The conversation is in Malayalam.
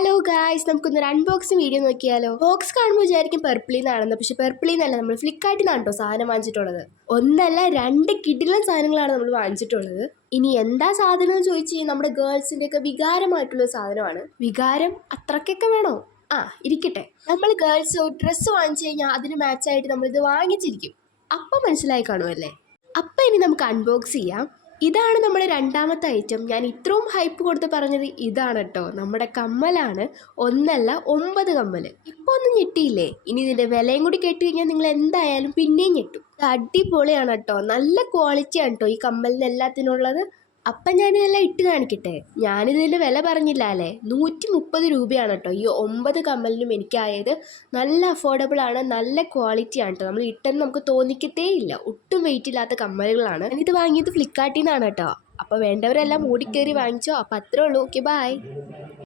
ഹലോ ഗായ്സ് നമുക്കൊന്നൊരു അൺബോക്സിംഗ് വീഡിയോ നോക്കിയാലോ? ബോക്സ് കാണുമ്പോൾ വിചാരിക്കും പെർപ്പിളിൽ നിന്നാണെന്ന് പക്ഷെ പെർപ്പിളിൽ നിന്നല്ല നമ്മൾ ഫ്ലിപ്കാർട്ടിൽ നിന്നാണ് സാധനം വാങ്ങിച്ചിട്ടുള്ളത്. ഒന്നല്ല രണ്ട് കിടിലൻ സാധനങ്ങളാണ് നമ്മൾ വാങ്ങിച്ചിട്ടുള്ളത്. ഇനി എന്താ സാധനം എന്ന് ചോദിച്ചു കഴിഞ്ഞാൽ നമ്മുടെ ഗേൾസിന്റെ ഒക്കെ വികാരമായിട്ടുള്ള സാധനമാണ്. വികാരം അത്രക്കൊക്കെ വേണോ? ആ ഇരിക്കട്ടെ. നമ്മൾ ഗേൾസ് ഒരു ഡ്രസ്സ് വാങ്ങിച്ചു കഴിഞ്ഞാൽ അതിന് മാച്ചായിട്ട് നമ്മളിത് വാങ്ങിച്ചിരിക്കും. അപ്പം മനസ്സിലായി കാണുമല്ലേ അപ്പം ഇനി നമുക്ക് അൺബോക്സ് ചെയ്യാം. ഇതാണ് നമ്മുടെ രണ്ടാമത്തെ ഐറ്റം ഞാൻ ഇത്രയും ഹൈപ്പ് കൊടുത്ത് പറഞ്ഞത് ഇതാണ് കേട്ടോ നമ്മുടെ കമ്മലാണ്. ഒന്നല്ല ഒമ്പത് കമ്മൽ ഇപ്പോൾ ഒന്നും ഞെട്ടിയില്ലേ? ഇനി ഇതിന്റെ വിലയും കൂടി കേട്ട് കഴിഞ്ഞാൽ നിങ്ങൾ എന്തായാലും പിന്നെയും ഞെട്ടും. അടിപൊളിയാണ് കേട്ടോ നല്ല ക്വാളിറ്റിയാണ് കേട്ടോ ഈ കമ്മലിന് എല്ലാത്തിനുള്ളത്. അപ്പം ഞാനിതെല്ലാം ഇട്ട് കാണിക്കട്ടെ? ഞാനിതിന്റെ വില പറഞ്ഞില്ല അല്ലേ? നൂറ്റി മുപ്പത് രൂപയാണ് കേട്ടോ. ഈ ഒമ്പത് കമ്മലിനും എനിക്കായത്. നല്ല അഫോർഡബിൾ ആണ്. നല്ല ക്വാളിറ്റിയാണ് കേട്ടോ. നമ്മൾ ഇട്ടെന്ന് നമുക്ക് തോന്നിക്കത്തേ ഇല്ല. ഒട്ടും വെയിറ്റ് ഇല്ലാത്ത കമ്മലുകളാണ്. ഞാനിത് വാങ്ങിയത് ഫ്ലിപ്കാർട്ടിൽ നിന്നാണ് കേട്ടോ. അപ്പോൾ വേണ്ടവരെല്ലാം ഓടിക്കയറി വാങ്ങിച്ചോ. അപ്പോൾ അത്രേ ഉള്ളൂ. Okay bye